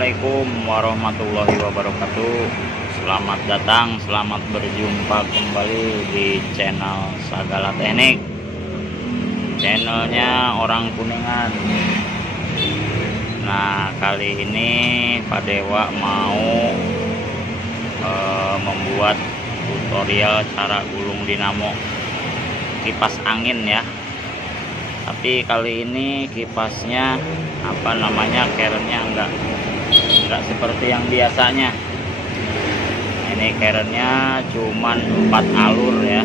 Assalamualaikum warahmatullahi wabarakatuh. Selamat datang, selamat berjumpa kembali di channel Sagala Teknik, channelnya orang Kuningan. Nah, kali ini Pak Dewa mau membuat tutorial cara gulung dinamo kipas angin ya. Tapi kali ini kipasnya kerennya enggak seperti yang biasanya. Ini kerennya cuman 4 alur ya.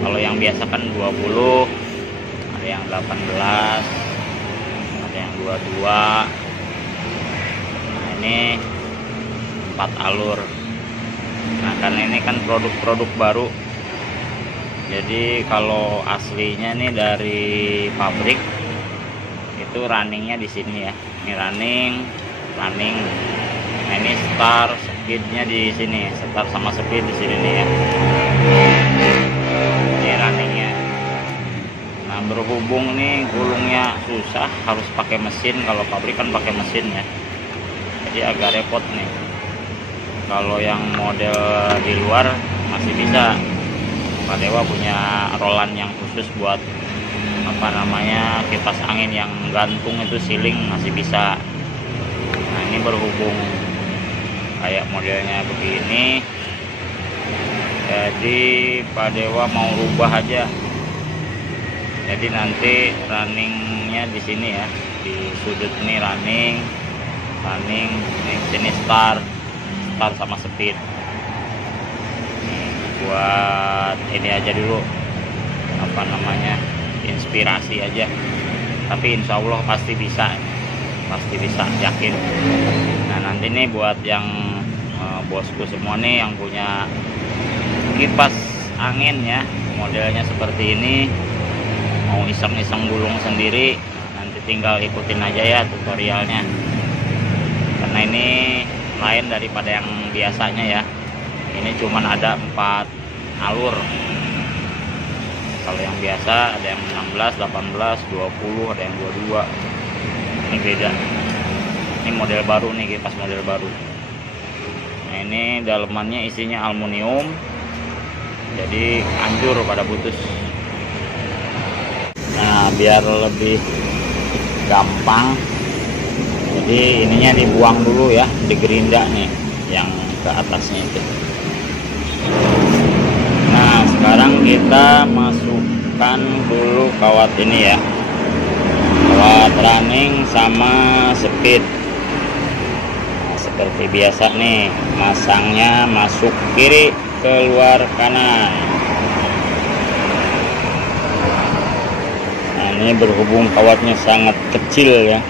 Kalau yang biasa kan 20, ada yang 18, ada yang 22. Nah, ini 4 alur. Nah, karena ini kan produk-produk baru, jadi kalau aslinya nih dari pabrik itu runningnya di sini ya. Ini running. Nah, ini start speednya di sini, start sama speed di sini nih ya. Ini runningnya. Nah, berhubung nih gulungnya susah, harus pakai mesin. Kalau pabrik kan pakai mesin ya, jadi agak repot nih. Kalau yang model di luar masih bisa. Pak Dewa punya rolan yang khusus buat kipas angin yang gantung itu, siling masih bisa. Nah, ini berhubung kayak modelnya begini, jadi Pak Dewa mau rubah aja. Jadi nanti runningnya di sini ya, di sudut ini running, ini sini start sama speed. Buat ini aja dulu, inspirasi aja. Tapi insya Allah pasti bisa, yakin. Nah, nanti nih buat yang bosku semua nih yang punya kipas angin ya, modelnya seperti ini, mau iseng-iseng gulung sendiri, nanti tinggal ikutin aja ya tutorialnya. Karena ini lain daripada yang biasanya ya. Ini cuman ada 4 alur. Kalau yang biasa ada yang 16, 18, 20, ada yang 22. Ini beda. Ini model baru nih, kipas model baru. Nah, ini dalemannya isinya aluminium, jadi hancur pada putus. Nah, biar lebih gampang, jadi ininya dibuang dulu ya, digerinda nih yang ke atasnya itu. Nah, sekarang kita masukkan dulu kawat ini ya, kawat running sama speed. Nah, seperti biasa nih, masangnya masuk kiri, keluar kanan. Nah, ini berhubung kawatnya sangat kecil ya,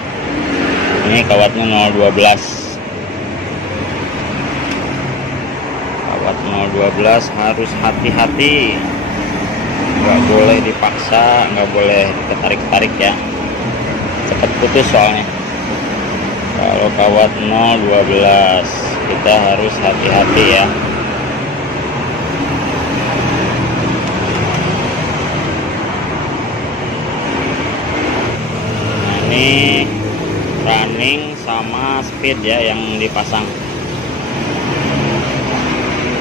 ini kawatnya 012. 012 harus hati-hati, nggak boleh dipaksa, nggak boleh ditarik-tarik ya, cepat putus soalnya. Kalau kawat 012 kita harus hati-hati ya. Nah, ini running sama speed ya yang dipasang.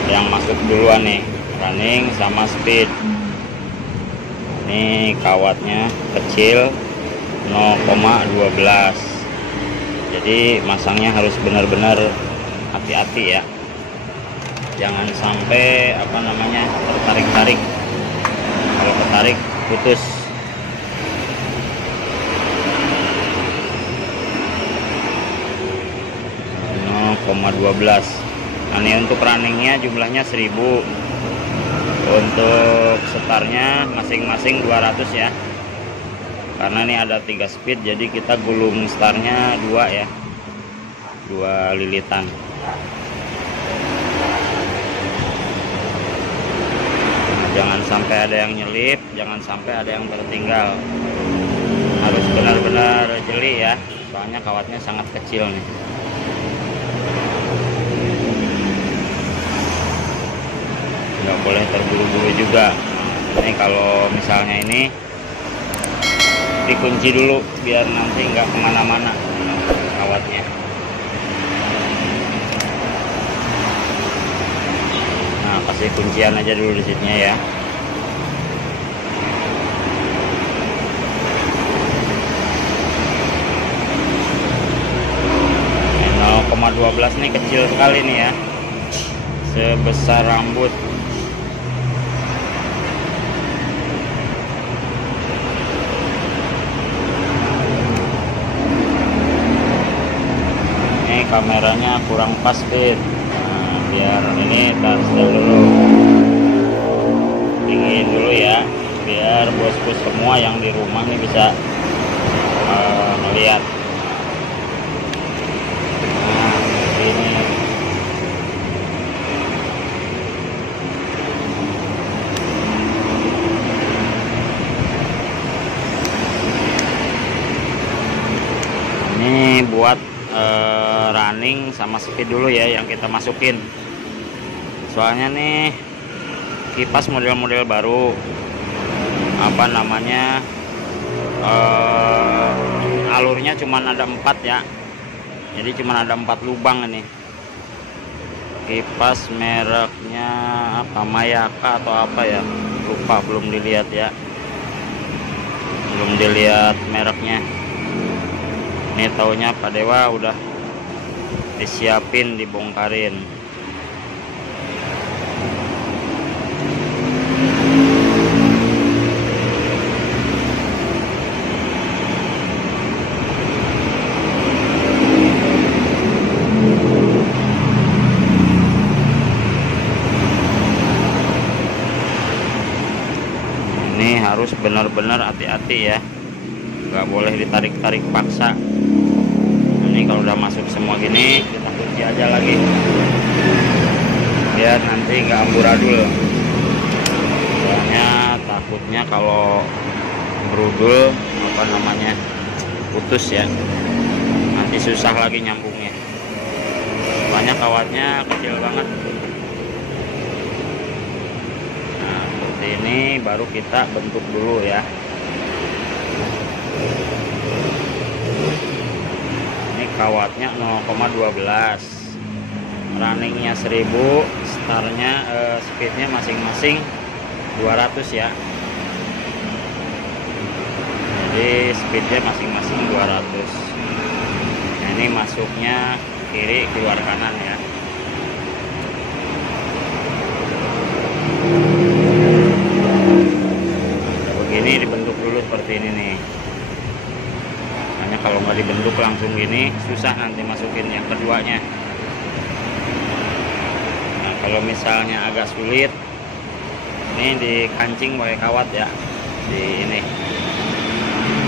Yang masuk duluan nih, running sama speed. Ini kawatnya kecil 0,12, jadi masangnya harus benar-benar hati-hati ya, jangan sampai tertarik-tarik. Kalau tertarik putus. Nah, ini untuk runningnya jumlahnya 1000, untuk setarnya masing-masing 200 ya. Karena ini ada 3 speed, jadi kita gulung startnya 2 ya, 2 lilitan. Nah, jangan sampai ada yang nyelip, jangan sampai ada yang tertinggal, harus benar-benar jeli ya, soalnya kawatnya sangat kecil nih. Nggak boleh terburu-buru juga. Ini kalau misalnya ini dikunci dulu biar nanti nggak kemana-mana kawatnya. kasih kuncian aja dulu di sininya ya. Ini 0,12 nih kecil sekali nih ya, sebesar rambut. Ini kameranya kurang pas Fit. Nah, biar ini tar dulu, tinggiin dulu ya, biar bos-bos semua yang di rumah nih bisa melihat. Nah, ini buat running sama speed dulu ya yang kita masukin. Soalnya nih kipas model-model baru, apa namanya, alurnya cuman ada 4 ya, jadi cuman ada 4 lubang ini. Kipas mereknya apa, Mayaka atau apa ya, lupa, belum dilihat ya, belum dilihat mereknya. Ini taunya Pak Dewa udah disiapin, dibongkarin. Ini harus benar-benar hati-hati ya, nggak boleh ditarik-tarik paksa. Ini kalau udah masuk semua gini, kita kunci aja lagi biar nanti nggak amburadul. Soalnya takutnya kalau berudul, apa namanya, putus ya, nanti susah lagi nyambungnya. Soalnya kawatnya kecil banget. Nah, seperti ini baru kita bentuk dulu ya. Kawatnya 0,12, runningnya 1000, startnya speednya masing-masing 200 ya. Jadi speednya masing-masing 200. Nah, ini masuknya kiri, keluar kanan ya. Begini dibentuk dulu seperti ini nih. Kalau nggak dibentuk langsung gini susah nanti masukin yang keduanya. Nah, kalau misalnya agak sulit, ini dikancing pakai kawat ya, di ini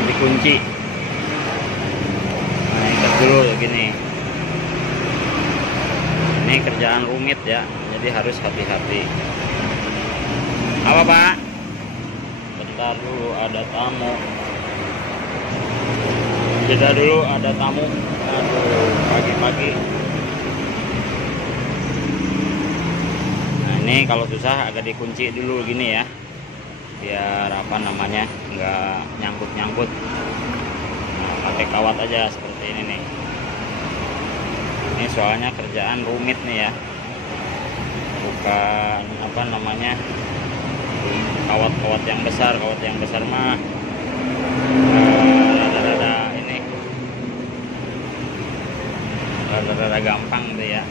dikunci. Nah, ikat dulu begini. Ini kerjaan rumit ya, jadi harus hati-hati. Apa Pak? Bentar dulu, ada tamu. Jeda dulu, ada tamu. Aduh, pagi-pagi. Nah, ini kalau susah agak dikunci dulu gini ya, biar apa namanya, nggak nyangkut-nyangkut. Nah, pakai kawat aja seperti ini nih. Ini soalnya kerjaan rumit nih ya, bukan apa namanya, kawat-kawat yang besar. Kawat yang besar mah rada gampang tuh ya.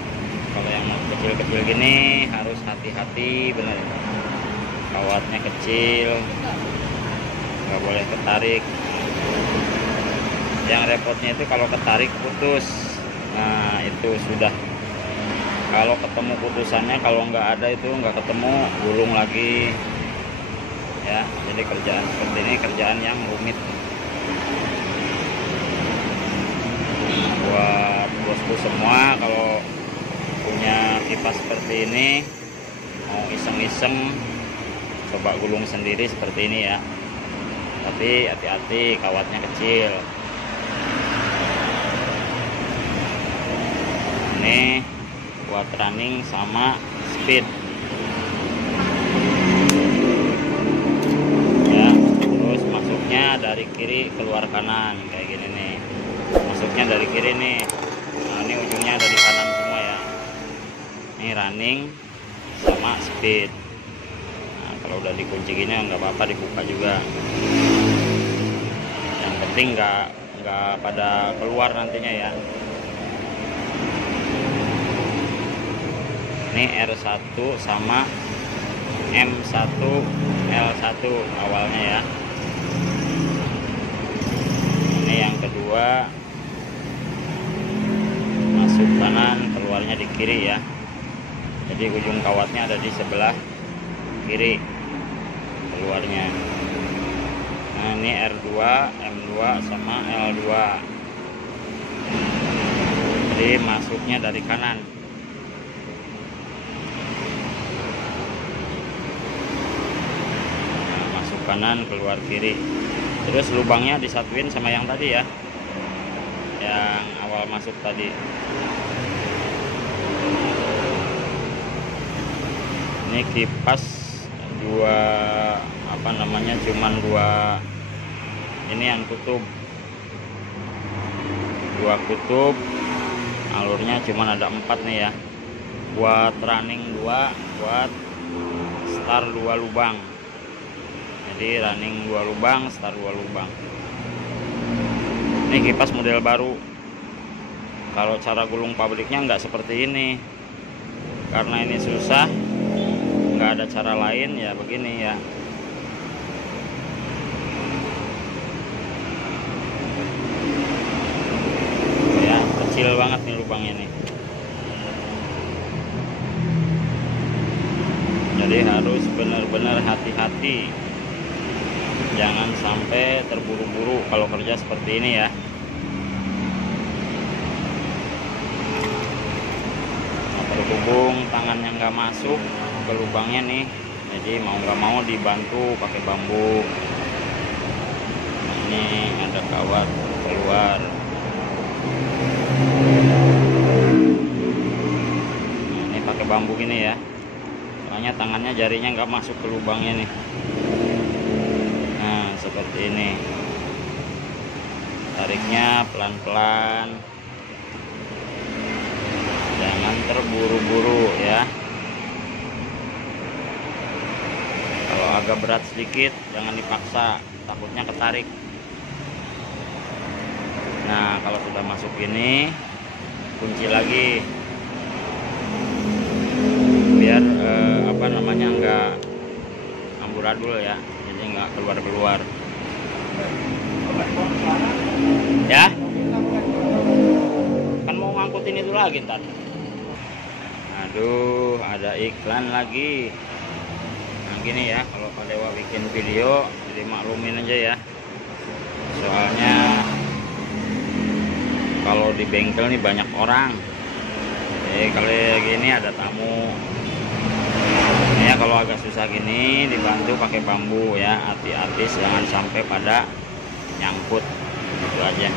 Kalau yang kecil-kecil gini harus hati-hati bener. Kawatnya kecil, nggak boleh ketarik. Yang repotnya itu kalau ketarik putus. Nah, itu sudah, kalau ketemu putusannya, kalau nggak ada itu nggak ketemu, gulung lagi ya. Jadi kerjaan seperti ini kerjaan yang rumit. Buat bosku semua, kalau punya kipas seperti ini, mau iseng-iseng coba gulung sendiri seperti ini ya, tapi hati-hati, kawatnya kecil. Ini buat running sama speed ya. Terus masuknya dari kiri keluar kanan kayak gini nih, masuknya dari kiri nih. Nah, ini ujungnya dari kanan semua ya. Ini running, sama speed. Nah, kalau udah dikunci gini nggak apa-apa dibuka juga, yang penting nggak pada keluar nantinya ya. Ini R1 sama M1 L1 awalnya ya. Ini yang kedua, masuk kanan, keluarnya di kiri ya. Jadi ujung kawatnya ada di sebelah kiri keluarnya. Nah ini R2, M2 sama L2. Jadi masuknya dari kanan. Nah, masuk kanan, keluar kiri. Terus lubangnya disatuin sama yang tadi ya, yang awal masuk tadi. Ini kipas dua, apa namanya, cuman dua ini yang kutub, dua kutub, alurnya cuman ada 4 nih ya, buat running 2, buat star 2 lubang. Jadi running 2 lubang, star 2 lubang. Ini kipas model baru. Kalau cara gulung pabriknya nggak seperti ini, karena ini susah, nggak ada cara lain ya begini ya. Ya kecil banget nih lubangnya nih. Jadi harus benar-benar hati-hati, jangan sampai terburu-buru kalau kerja seperti ini ya. Nah, berhubung tangannya nggak masuk ke lubangnya nih, jadi mau nggak mau dibantu pakai bambu. Nah, ini ada kawat keluar. Nah, ini pakai bambu gini ya, soalnya tangannya, jarinya nggak masuk ke lubangnya nih. Nah seperti ini, tariknya pelan-pelan, jangan terburu-buru ya. Kalau agak berat sedikit jangan dipaksa, takutnya ketarik. Nah kalau sudah masuk ini, kunci lagi biar apa namanya, enggak amburadul ya, jadi nggak keluar-keluar ya. Kan mau ngangkutin itu lagi ntar. Aduh, ada iklan lagi. Nah gini ya, kalau Pak Dewa bikin video, jadi maklumin aja ya, soalnya kalau di bengkel nih banyak orang. Jadi kalau gini ada tamu ya, kalau agak susah gini dibantu pakai bambu ya, hati-hati jangan sampai pada nyangkut, itu aja.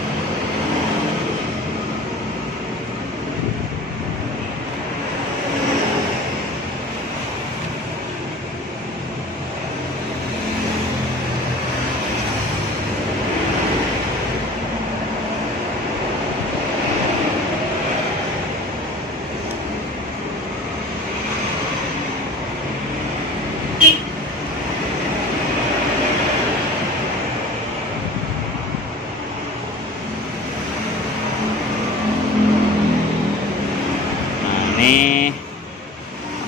Ini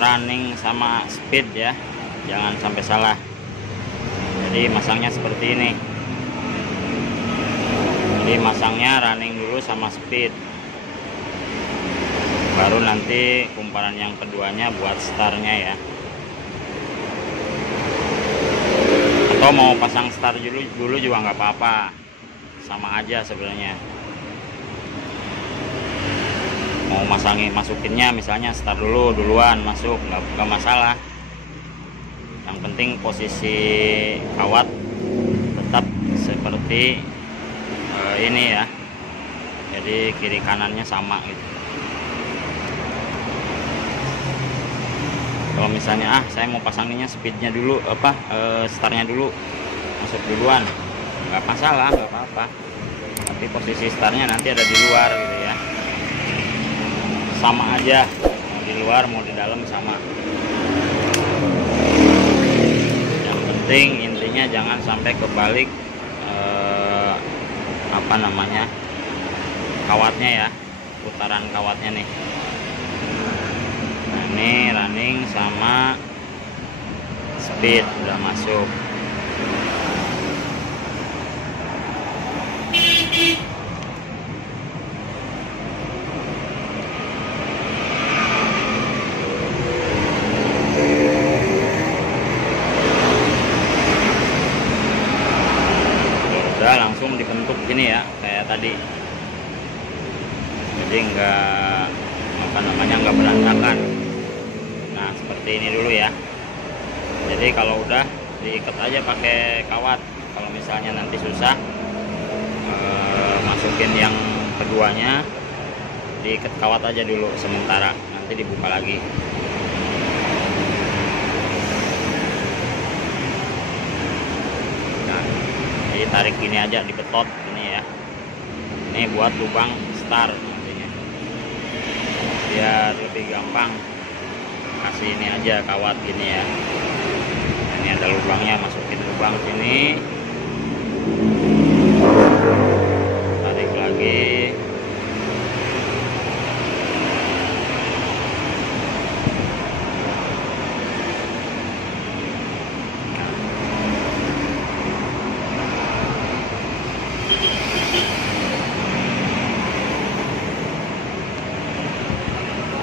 running sama speed ya, jangan sampai salah. Jadi masangnya seperti ini. Jadi masangnya running dulu sama speed, baru nanti kumparan yang keduanya buat startnya ya. Atau mau pasang start dulu juga nggak apa-apa, sama aja sebenarnya. Mau masukinnya misalnya start duluan masuk, nggak masalah. Yang penting posisi kawat tetap seperti ini ya, jadi kiri kanannya sama gitu. Kalau misalnya saya mau pasanginnya speednya dulu, startnya dulu, masuk duluan, nggak masalah, nggak apa-apa. Tapi posisi startnya nanti ada di luar gitu ya, sama aja gitu. luar mau di dalam sama. Yang penting intinya jangan sampai kebalik apa namanya, kawatnya ya, putaran kawatnya nih. Nah, ini running sama speed udah masuk. Udah langsung dibentuk gini ya, kayak tadi. Jadi enggak apa namanya, enggak berantakan. Nah, seperti ini dulu ya. Jadi kalau udah diikat aja pakai kawat. Kalau misalnya nanti susah masukin yang keduanya, diikat kawat aja dulu sementara, nanti dibuka lagi. Nah, jadi tarik gini aja, dibetot ini ya. Ini buat lubang start nantinya, biar lebih gampang. Kasih ini aja kawat gini ya. Ini ada lubangnya, masukin lubang sini, tarik lagi.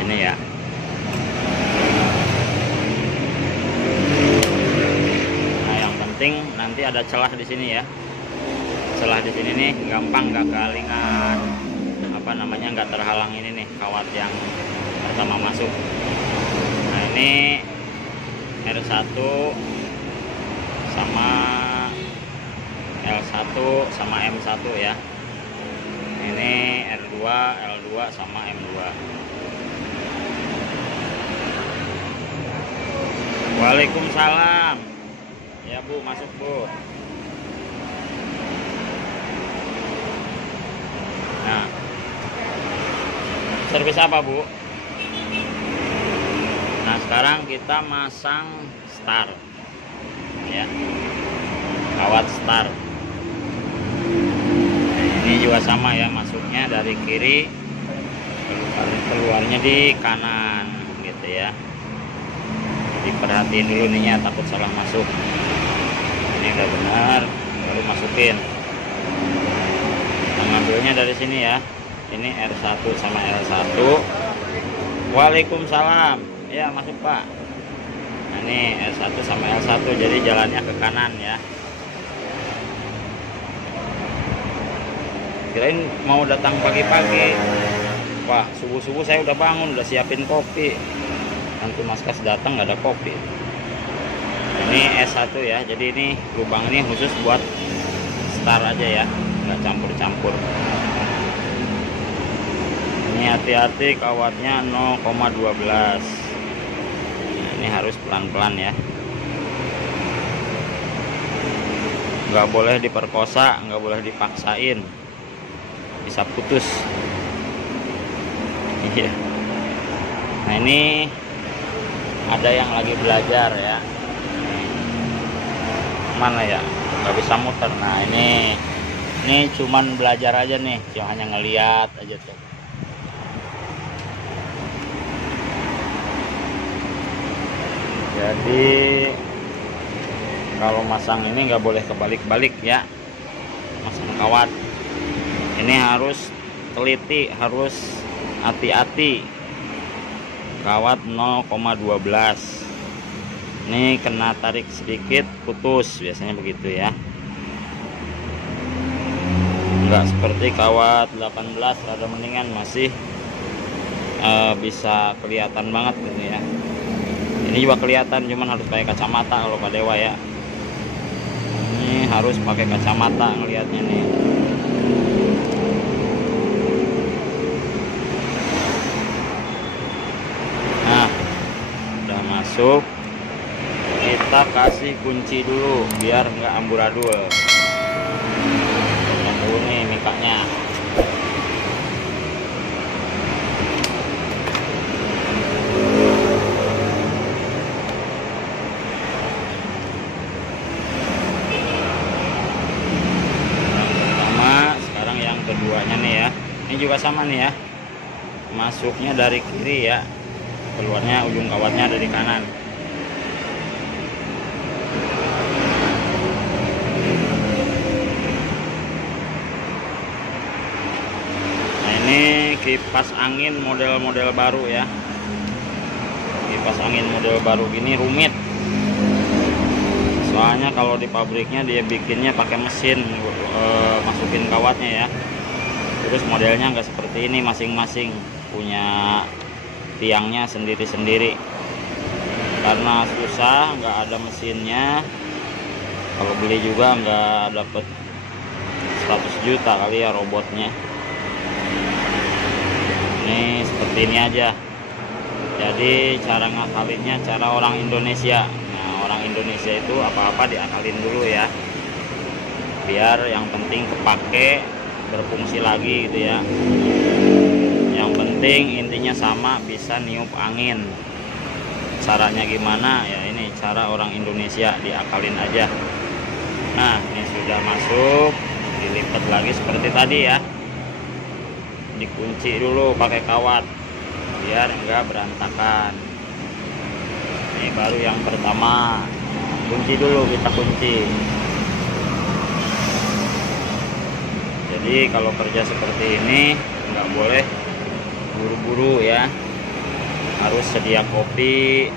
Ini ya. Nanti ada celah di sini ya. Celah di sini nih gampang, nggak kealingan apa namanya, nggak terhalang ini nih kawat yang pertama masuk. Nah, ini R1 sama L1 sama M1 ya. Ini R2, L2 sama M2. Waalaikumsalam. Ya Bu, masuk Bu. Nah, servis apa Bu? Nah, sekarang kita masang start ya, kawat start. Nah, ini juga sama ya, masuknya dari kiri, keluarnya di kanan gitu ya. Diperhatiin dulu nih ya, takut salah masuk. Ini udah benar, baru masukin. Mengambilnya dari sini ya. Ini R1 sama L1. Waalaikumsalam. Ya, masuk Pak. Nah, ini R1 sama L1, jadi jalannya ke kanan ya. Kirain mau datang pagi-pagi. Wah, subuh-subuh saya udah bangun, udah siapin kopi. Nanti Mas Kas datang nggak ada kopi. Ini S1 ya, jadi ini lubang ini khusus buat start aja ya, nggak campur-campur. Ini hati-hati kawatnya 0,12. Nah, ini harus pelan-pelan ya, nggak boleh diperkosa, nggak boleh dipaksain, bisa putus. Iya. Nah, ini ada yang lagi belajar ya. Mana ya, nggak bisa muter. Nah, ini cuman belajar aja nih, cuma hanya ngeliat aja tuh. Jadi kalau masang ini nggak boleh kebalik-balik ya, masang kawat ini harus teliti, harus hati-hati. Kawat 0,12. Ini kena tarik sedikit putus, biasanya begitu ya. Enggak seperti kawat 18, rada mendingan, masih bisa kelihatan banget gitu ya. Ini juga kelihatan, cuman harus pakai kacamata kalau Pak Dewa ya. Ini harus pakai kacamata ngelihatnya nih. Nah, udah masuk. Kita kasih kunci dulu biar nggak amburadul. Dulu nih mikanya. juga sama nih ya, masuknya dari kiri ya, keluarnya ujung kawatnya dari kanan. Nah ini kipas angin model-model baru ya, kipas angin model baru gini rumit, soalnya kalau di pabriknya dia bikinnya pakai mesin, masukin kawatnya ya. Terus modelnya nggak seperti ini, masing-masing punya tiangnya sendiri-sendiri. Karena susah, nggak ada mesinnya. Kalau beli juga nggak dapet 100 juta kali ya robotnya. Ini seperti ini aja. Jadi cara ngakalinnya cara orang Indonesia. Nah, orang Indonesia itu apa-apa diakalin dulu ya, biar yang penting kepake, berfungsi lagi gitu ya. Yang penting intinya sama, bisa niup angin. Caranya gimana ya, ini cara orang Indonesia, diakalin aja. Nah ini sudah masuk, dilipat lagi seperti tadi ya, dikunci dulu pakai kawat biar enggak berantakan. Ini baru yang pertama, kunci dulu, kita kunci. Jadi kalau kerja seperti ini nggak boleh buru-buru ya, harus sedia kopi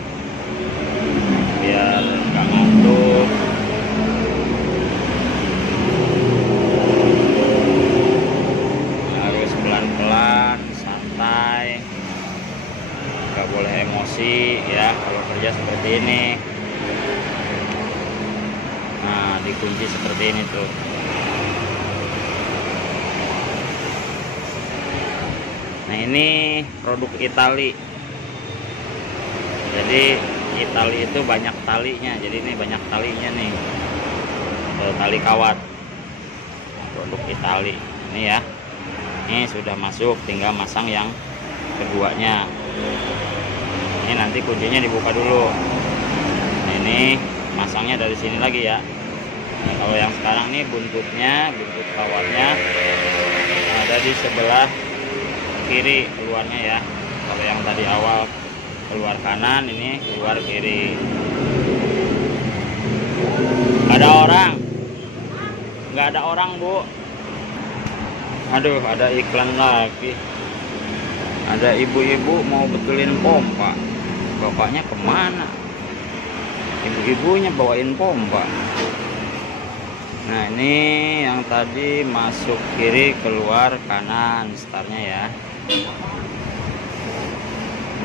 biar nggak ngantuk. Harus pelan-pelan, santai, nggak boleh emosi ya kalau kerja seperti ini. Nah dikunci seperti ini tuh. Nah ini produk Itali. Jadi Itali itu banyak talinya. Jadi ini banyak talinya nih, tali kawat. Produk Itali ini ya. Ini sudah masuk, tinggal masang yang keduanya. Ini nanti kuncinya dibuka dulu. Nah, ini masangnya dari sini lagi ya. Nah, kalau yang sekarang nih buntutnya, buntut kawatnya ada di sebelah kiri keluarnya ya. Kalau yang tadi awal keluar kanan, ini keluar kiri. Nggak ada orang, nggak ada orang bu. Aduh, ada iklan lagi. Ada ibu-ibu mau betulin pompa, bapaknya kemana? Ibu-ibunya bawain pompa. Nah ini yang tadi masuk kiri keluar kanan startnya ya,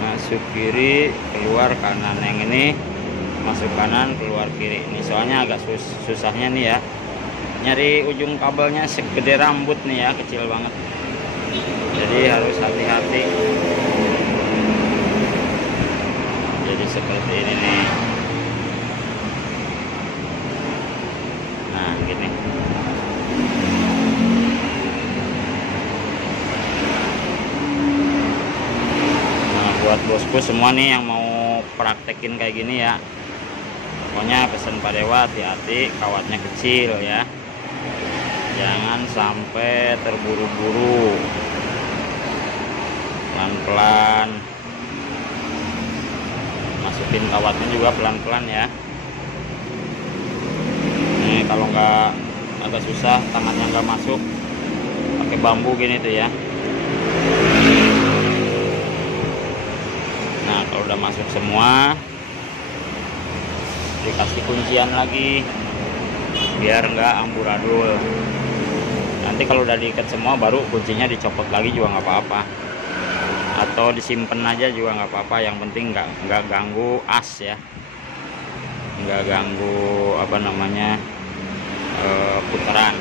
masuk kiri keluar kanan. Yang ini masuk kanan keluar kiri. Ini soalnya agak susahnya nih ya, nyari ujung kabelnya segede rambut nih ya, kecil banget, jadi harus hati-hati. Jadi seperti ini nih. Nah gini. Nah buat bosku semua nih yang mau praktekin kayak gini ya, pokoknya pesan Pak Dewa, hati-hati, kawatnya kecil ya, jangan sampai terburu-buru, pelan-pelan, masukin kawatnya juga pelan-pelan ya. Ini kalau nggak agak susah, tangannya nggak masuk, pakai bambu gini tuh ya. Nah kalau udah masuk semua, dikasih kuncian lagi biar nggak amburadul. Nanti kalau udah diikat semua baru kuncinya dicopot lagi juga nggak apa-apa, atau disimpan aja juga nggak apa-apa. Yang penting nggak ganggu as ya, nggak ganggu apa namanya putaran.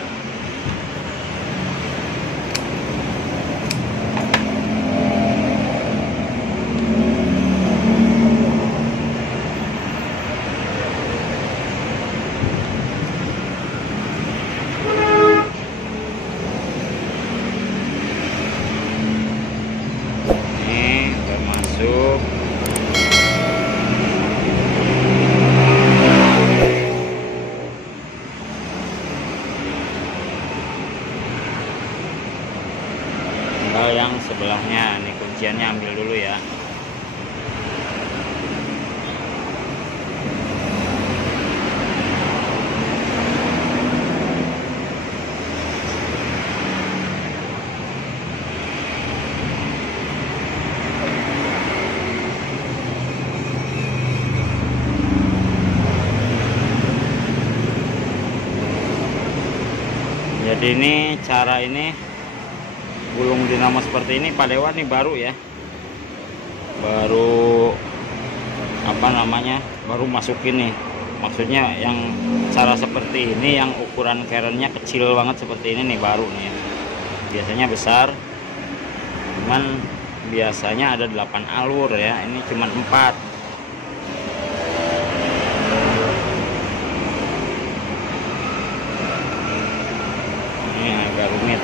Jadi ini cara ini gulung dinamo seperti ini Pak Dewa nih baru ya, baru apa namanya, baru masukin nih. Maksudnya yang cara seperti ini, yang ukuran kerennya kecil banget seperti ini nih, baru nih ya. Biasanya besar, cuman biasanya ada 8 alur ya, ini cuma 4. Ini agak rumit.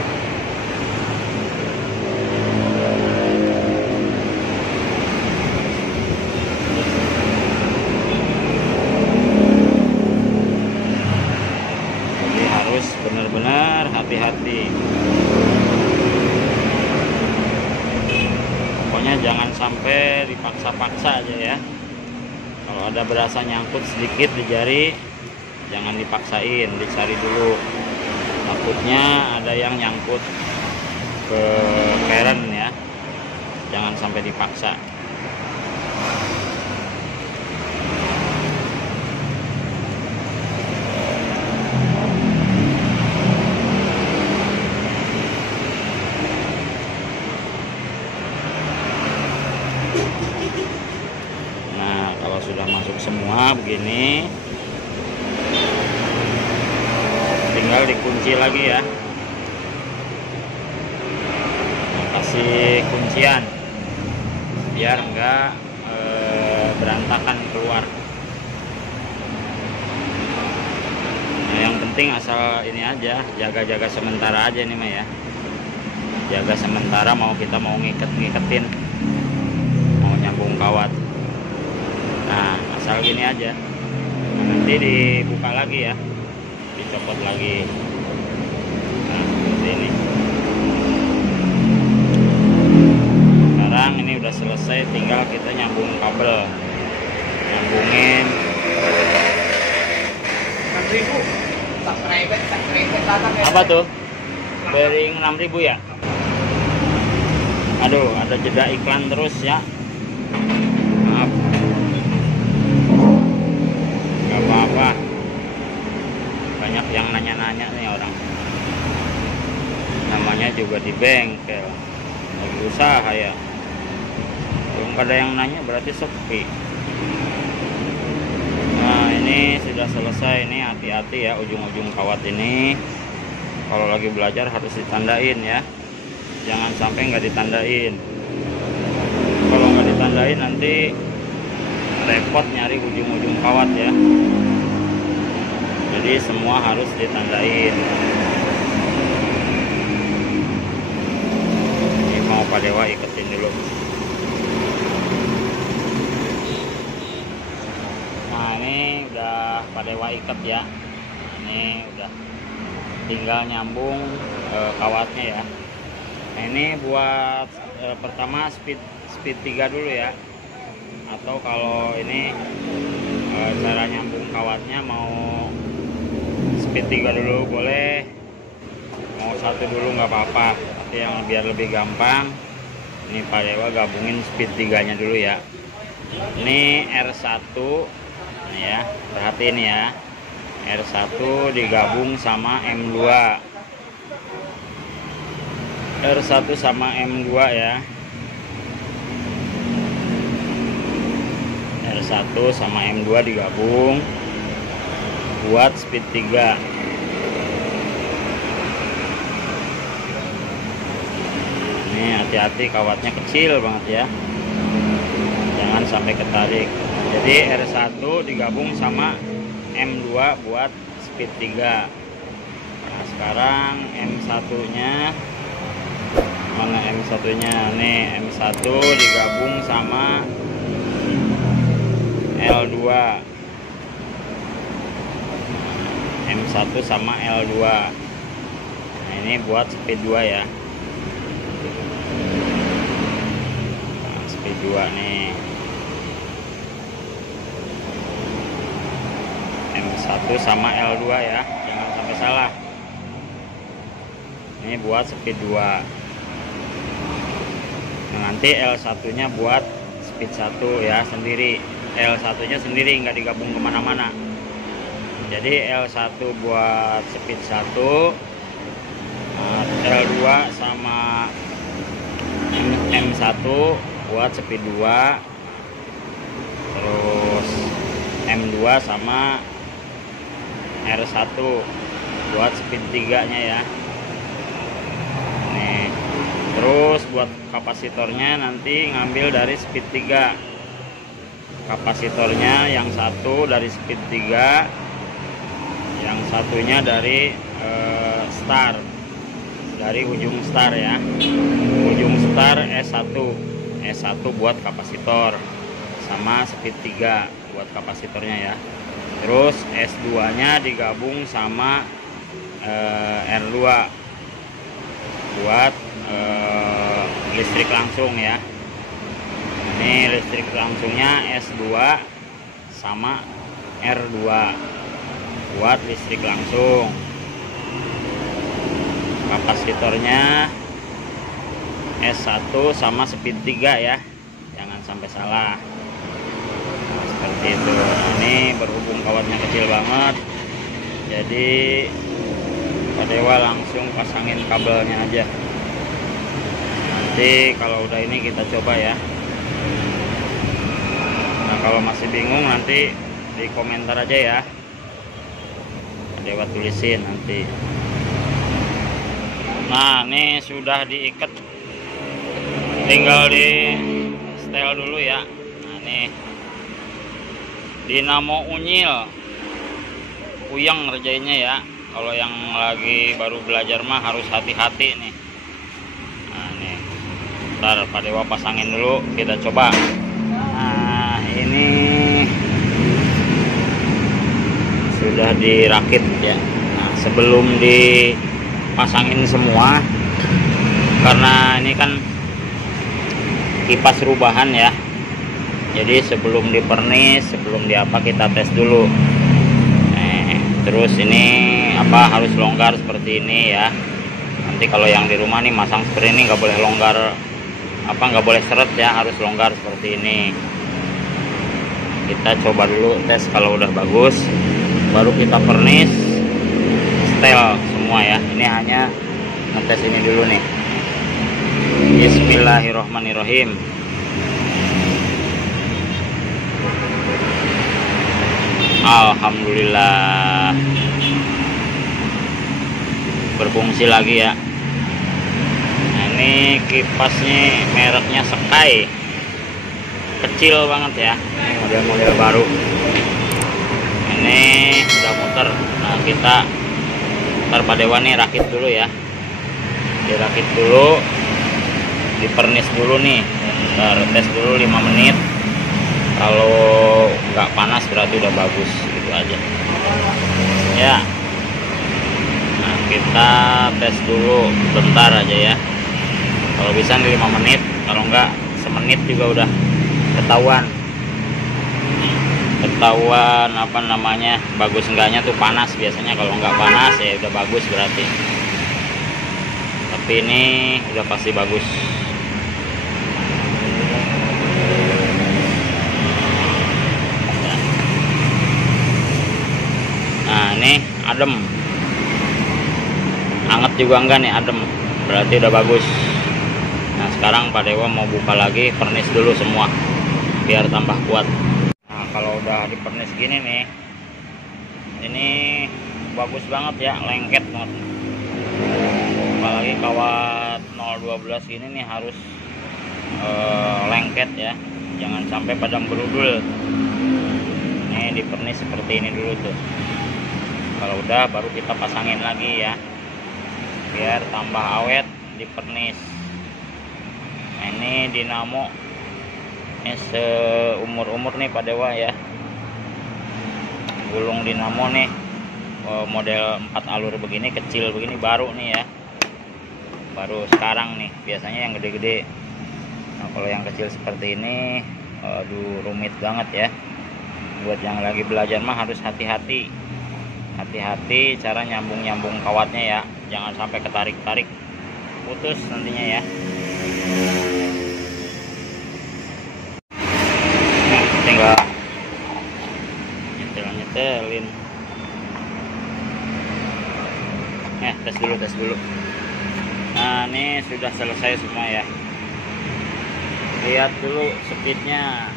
Jadi harus benar-benar hati-hati. Pokoknya jangan sampai dipaksa-paksa aja ya. Kalau ada berasa nyangkut sedikit di jari, jangan dipaksain, dicari dulu. Takutnya ada yang nyangkut ke keren ya, jangan sampai dipaksa. Nah, kalau sudah masuk semua begini, tinggal dikunci lagi ya. Kasih kuncian biar enggak berantakan keluar. Nah, yang penting asal ini aja, jaga-jaga sementara aja nih mah ya. Jaga sementara, mau kita mau ngiketin, mau nyambung kawat. Nah, asal gini aja. Nah, nanti dibuka lagi ya, dicopot lagi. Nah, seperti ini. Sekarang ini udah selesai, tinggal kita nyambung kabel, nyambungin. 6.000. Apa tuh? Bearing 6.000 ya? Aduh, ada jeda iklan terus ya. Maaf. Gak apa-apa. Banyak yang nanya-nanya nih orang. Namanya juga di bengkel, lagi usaha ya. Belum ada yang nanya berarti sepi. Nah, ini sudah selesai. Ini hati-hati ya, ujung-ujung kawat ini kalau lagi belajar harus ditandain ya. Jangan sampai nggak ditandain. Kalau nggak ditandain nanti repot nyari ujung-ujung kawat ya. Jadi semua harus ditandain. Ini mau Pak Dewa iketin dulu. Nah, ini udah Pak Dewa iket ya. Ini udah tinggal nyambung kawatnya ya. Nah, ini buat pertama speed 3 dulu ya. Atau kalau ini cara nyambung kawatnya mau speed 3 dulu boleh, mau 1 dulu nggak apa-apa. Tapi yang biar lebih gampang, ini Pak Dewa gabungin speed 3-nya dulu ya. Ini R1 ya, perhatiin ya. R1 digabung sama M2. R1 sama M2 ya. R1 sama M2 digabung buat speed 3. Ini hati-hati, kawatnya kecil banget ya, jangan sampai ketarik. Jadi R1 digabung sama M2 buat speed 3. Nah, sekarang M1 nya mana? M1 nya nih, M1 digabung sama L2. M1 sama L2. Nah, ini buat speed 2 ya. Nah, speed 2 nih. M1 sama L2 ya, jangan sampai salah. Ini buat speed 2. Nah, nanti L1 nya buat speed 1 ya, sendiri. L1 nya sendiri, nggak digabung kemana-mana. Jadi L1 buat speed 1, L2 sama M1 buat speed 2, terus M2 sama R1 buat speed 3 nya ya. Nih, terus buat kapasitornya nanti ngambil dari speed 3. Kapasitornya yang satu dari speed 3, yang satunya dari star, dari ujung star ya, ujung star S1 buat kapasitor, sama speed 3 buat kapasitornya ya. Terus S2 nya digabung sama R2 buat listrik langsung ya. Ini listrik langsungnya S2 sama R2 buat listrik langsung. Kapasitornya S1 sama speed 3 ya, jangan sampai salah. Nah, seperti itu. Nah, ini berhubung kawatnya kecil banget, jadi Pak Dewa langsung pasangin kabelnya aja. Nanti kalau udah ini kita coba ya. Nah, kalau masih bingung nanti di komentar aja ya, Pak Dewa tulisin nanti. Nah, ini sudah diikat, tinggal di setel dulu ya. Nah, ini dinamo unyil, puyeng ngerjainnya ya. Kalau yang lagi baru belajar mah harus hati-hati nih. Nah, nih ntar Pak Dewa pasangin dulu, kita coba. Nah, ini sudah dirakit ya. Nah, sebelum dipasangin semua, karena ini kan kipas rubahan ya, jadi sebelum dipernis, sebelum diapa, kita tes dulu. Terus ini harus longgar seperti ini ya. Nanti kalau yang di rumah nih masang seperti ini nggak boleh longgar, nggak boleh seret ya, harus longgar seperti ini. Kita coba dulu tes, kalau udah bagus baru kita pernis, setel semua ya. Ini hanya ngetes ini dulu nih. Bismillahirrohmanirrohim. Alhamdulillah berfungsi lagi ya. Nah, ini kipasnya mereknya Sky, kecil banget ya, model-model baru. Ini udah muter. Nah, kita ntar Pak Dewa nih rakit dulu ya, dirakit dulu, dipernis dulu nih, ntar tes dulu 5 menit. Kalau nggak panas berarti udah bagus, gitu aja ya. Nah, kita tes dulu bentar aja ya, kalau bisa nih 5 menit, kalau nggak semenit juga udah ketahuan bagus enggaknya tuh panas. Biasanya kalau nggak panas ya udah bagus berarti, tapi ini udah pasti bagus. Nah, ini adem, anget juga enggak nih, adem, berarti udah bagus. Nah, sekarang Pak Dewa mau buka lagi, pernis dulu semua biar tambah kuat. Nah, kalau udah dipernis gini nih, ini bagus banget ya, lengket banget. Apalagi kawat 012 ini nih harus lengket ya, jangan sampai padam berudul. Ini dipernis seperti ini dulu tuh. Kalau udah baru kita pasangin lagi ya, biar tambah awet, dipernis. Nah, ini dinamo ini seumur-umur nih Pak Dewa ya, gulung dinamo nih model 4 alur begini, kecil begini, baru nih ya, baru sekarang nih. Biasanya yang gede-gede. Nah, kalau yang kecil seperti ini aduh, rumit banget ya. Buat yang lagi belajar mah harus hati-hati cara nyambung kawatnya ya, jangan sampai ketarik-tarik putus nantinya ya. Nah, tinggal nyetelin. Tes dulu. Nah ini sudah selesai semua ya, lihat dulu speednya.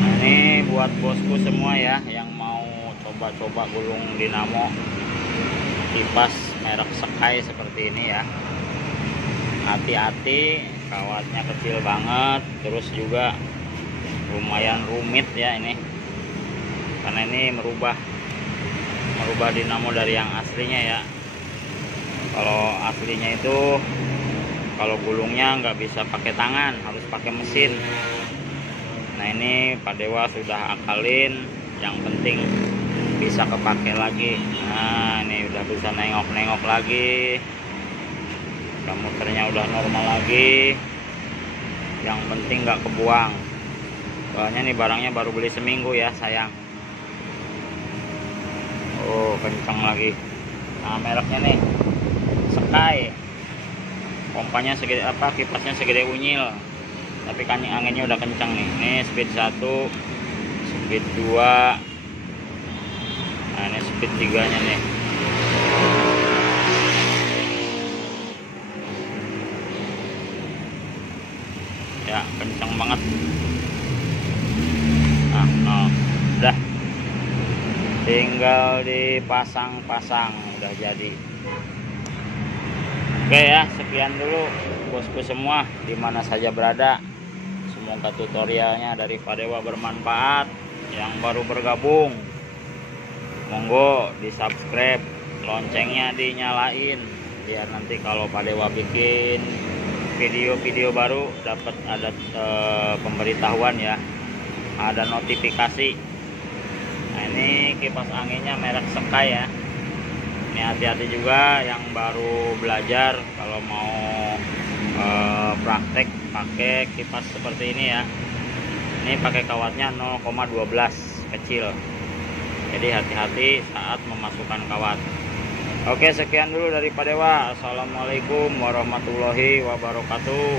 Nah ini buat bosku semua ya yang mau coba-coba gulung dinamo kipas merek Sekai seperti ini ya, hati-hati, kawatnya kecil banget, terus juga lumayan rumit ya ini, karena ini merubah dinamo dari yang aslinya ya. Kalau aslinya itu kalau gulungnya nggak bisa pakai tangan, harus pakai mesin. Nah ini Pak Dewa sudah akalin, yang penting bisa kepake lagi. Nah ini udah bisa nengok-nengok lagi, muternya udah normal lagi, yang penting nggak kebuang. Soalnya nih barangnya baru beli seminggu ya sayang. Oh kencang lagi. Nah mereknya nih Sekai, pompanya segede apa, kipasnya segede unyil, tapi kan anginnya udah kencang nih. Ini speed 1, speed 2, nah ini speed 3 nya nih. Ya kencang banget. Nah udah tinggal dipasang-pasang, udah jadi. Oke ya, sekian dulu bosku semua dimana saja berada. Semoga tutorialnya dari Pak Dewa bermanfaat. Yang baru bergabung, monggo di subscribe, loncengnya dinyalain, biar nanti kalau Pak Dewa bikin video-video baru dapat ada pemberitahuan ya, ada notifikasi. Nah ini kipas anginnya merek Sekai ya. Ini hati-hati juga yang baru belajar kalau mau praktek pakai kipas seperti ini ya. Ini pakai kawatnya 0,12 kecil, jadi hati-hati saat memasukkan kawat. Oke sekian dulu dari Pak Dewa. Assalamualaikum warahmatullahi wabarakatuh.